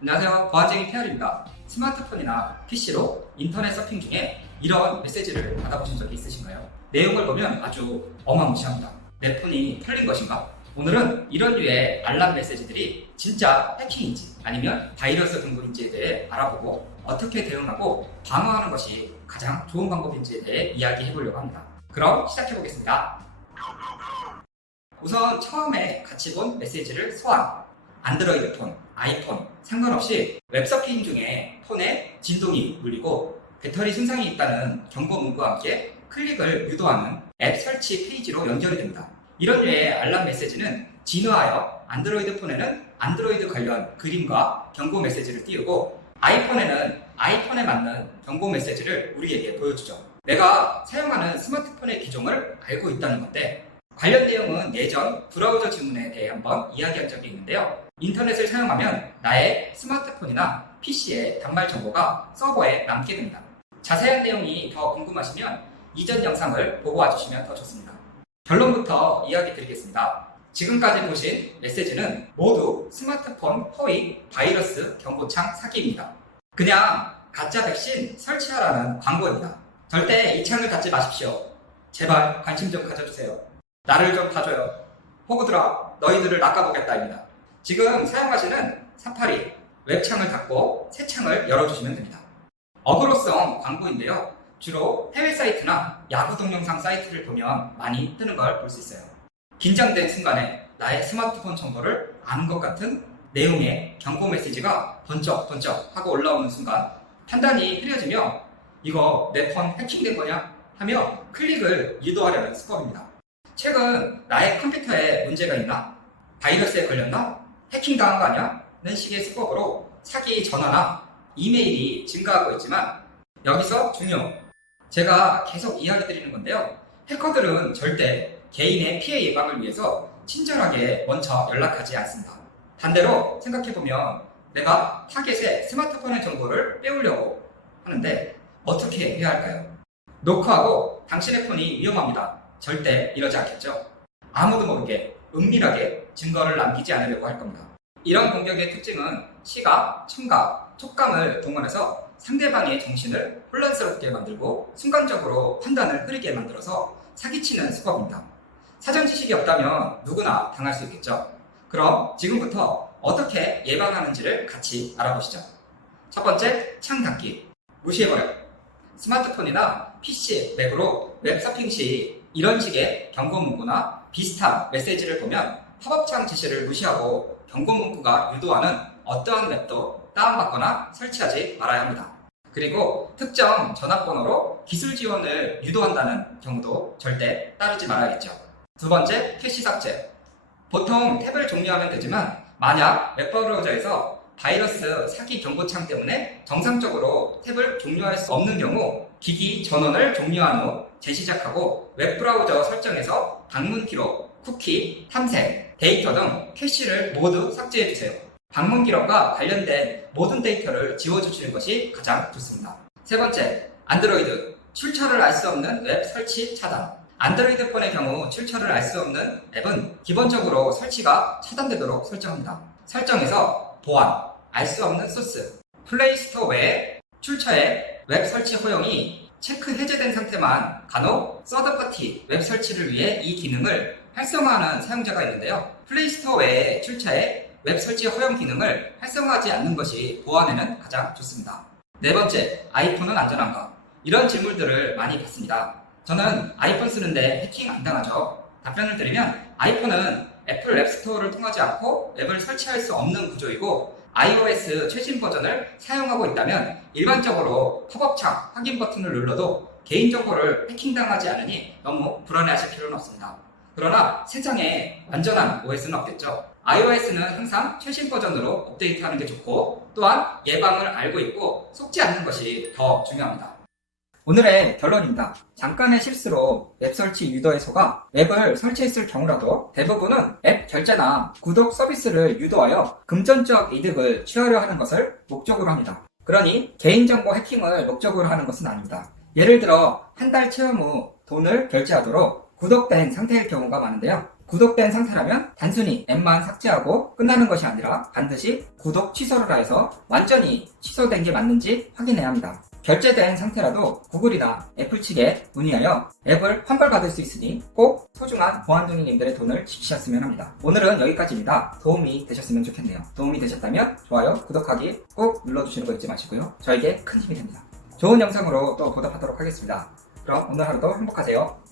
안녕하세요. 보안쟁이 태열입니다. 스마트폰이나 PC로 인터넷 서핑 중에 이런 메시지를 받아보신 적이 있으신가요? 내용을 보면 아주 어마무시합니다. 내 폰이 털린 것인가? 오늘은 이런 류의 알람 메시지들이 진짜 해킹인지 아니면 바이러스 근거인지에 대해 알아보고 어떻게 대응하고 방어하는 것이 가장 좋은 방법인지에 대해 이야기해 보려고 합니다. 그럼 시작해 보겠습니다. 우선 처음에 같이 본 메시지를 소환. 안드로이드 폰, 아이폰 상관없이 웹서핑 중에 폰에 진동이 울리고 배터리 손상이 있다는 경고 문구와 함께 클릭을 유도하는 앱 설치 페이지로 연결이 됩니다. 이런 류의 알람 메시지는 진화하여 안드로이드 폰에는 안드로이드 관련 그림과 경고 메시지를 띄우고 아이폰에는 아이폰에 맞는 경고 메시지를 우리에게 보여주죠. 내가 사용하는 스마트폰의 기종을 알고 있다는 건데 관련 내용은 예전 브라우저 지문에 대해 한번 이야기한 적이 있는데요. 인터넷을 사용하면 나의 스마트폰이나 PC의 단말 정보가 서버에 남게 됩니다. 자세한 내용이 더 궁금하시면 이전 영상을 보고 와주시면 더 좋습니다. 결론부터 이야기 드리겠습니다. 지금까지 보신 메시지는 모두 스마트폰 허위 바이러스 경고창 사기입니다. 그냥 가짜 백신 설치하라는 광고입니다. 절대 이 창을 닫지 마십시오. 제발 관심 좀 가져주세요. 나를 좀 봐줘요. 호구들아, 너희들을 낚아보겠다입니다. 지금 사용하시는 사파리 웹창을 닫고 새 창을 열어주시면 됩니다. 어그로성 광고인데요. 주로 해외 사이트나 야구 동영상 사이트를 보면 많이 뜨는 걸 볼 수 있어요. 긴장된 순간에 나의 스마트폰 정보를 아는 것 같은 내용의 경고 메시지가 번쩍번쩍 하고 올라오는 순간 판단이 흐려지며 이거 내 폰 해킹된 거냐? 하며 클릭을 유도하려는 수법입니다. 최근 나의 컴퓨터에 문제가 있나? 바이러스에 걸렸나? 해킹당한 거 아니야? 는 식의 수법으로 사기 전화나 이메일이 증가하고 있지만 여기서 중요! 제가 계속 이야기 드리는 건데요. 해커들은 절대 개인의 피해 예방을 위해서 친절하게 먼저 연락하지 않습니다. 반대로 생각해보면 내가 타겟의 스마트폰의 정보를 빼오려고 하는데 어떻게 해야 할까요? 노크하고 당신의 폰이 위험합니다. 절대 이러지 않겠죠? 아무도 모르게 은밀하게 증거를 남기지 않으려고 할 겁니다. 이런 공격의 특징은 시각, 청각, 촉감을 동원해서 상대방의 정신을 혼란스럽게 만들고 순간적으로 판단을 흐리게 만들어서 사기치는 수법입니다. 사전 지식이 없다면 누구나 당할 수 있겠죠? 그럼 지금부터 어떻게 예방하는지를 같이 알아보시죠. 첫 번째, 창 닫기. 무시해버려. 스마트폰이나 PC, 맥으로 웹서핑 시 이런 식의 경고 문구나 비슷한 메시지를 보면 팝업창 지시를 무시하고 경고 문구가 유도하는 어떠한 앱도 다운받거나 설치하지 말아야 합니다. 그리고 특정 전화번호로 기술 지원을 유도한다는 경우도 절대 따르지 말아야겠죠. 두 번째, 캐시 삭제. 보통 탭을 종료하면 되지만 만약 웹브라우저에서 바이러스 사기 경고창 때문에 정상적으로 탭을 종료할 수 없는 경우 기기 전원을 종료한 후 재시작하고 웹브라우저 설정에서 방문 기록, 쿠키, 탐색, 데이터 등 캐시를 모두 삭제해주세요. 방문 기록과 관련된 모든 데이터를 지워주시는 것이 가장 좋습니다. 세 번째, 안드로이드. 출처를 알 수 없는 웹 설치 차단. 안드로이드 폰의 경우 출처를 알 수 없는 앱은 기본적으로 설치가 차단되도록 설정합니다. 설정에서 보안, 알 수 없는 소스, 플레이스토어 외에 출처의 웹 설치 허용이 체크 해제된 상태만 간혹 서드파티 웹 설치를 위해 이 기능을 활성화하는 사용자가 있는데요. 플레이스토어 외에 출처의 웹 설치 허용 기능을 활성화하지 않는 것이 보안에는 가장 좋습니다. 네 번째, 아이폰은 안전한가? 이런 질문들을 많이 받습니다. 저는 아이폰 쓰는데 해킹 안 당하죠? 답변을 드리면 아이폰은 애플 앱스토어를 통하지 않고 앱을 설치할 수 없는 구조이고 iOS 최신 버전을 사용하고 있다면 일반적으로 팝업창 확인 버튼을 눌러도 개인정보를 해킹당하지 않으니 너무 불안해하실 필요는 없습니다. 그러나 세상에 완전한 OS는 없겠죠. iOS는 항상 최신 버전으로 업데이트하는 게 좋고 또한 예방을 알고 있고 속지 않는 것이 더 중요합니다. 오늘의 결론입니다. 잠깐의 실수로 웹 설치 유도에 속아 웹을 설치했을 경우라도 대부분은 앱 결제나 구독 서비스를 유도하여 금전적 이득을 취하려 하는 것을 목적으로 합니다. 그러니 개인정보 해킹을 목적으로 하는 것은 아닙니다. 예를 들어 한 달 체험 후 돈을 결제하도록 구독된 상태일 경우가 많은데요. 구독된 상태라면 단순히 앱만 삭제하고 끝나는 것이 아니라 반드시 구독 취소를 해서 완전히 취소된 게 맞는지 확인해야 합니다. 결제된 상태라도 구글이나 애플 측에 문의하여 앱을 환불받을 수 있으니 꼭 소중한 보안둥이님들의 돈을 지키셨으면 합니다. 오늘은 여기까지입니다. 도움이 되셨으면 좋겠네요. 도움이 되셨다면 좋아요, 구독하기 꼭 눌러주시는 거 잊지 마시고요. 저에게 큰 힘이 됩니다. 좋은 영상으로 또 보답하도록 하겠습니다. 그럼 오늘 하루도 행복하세요.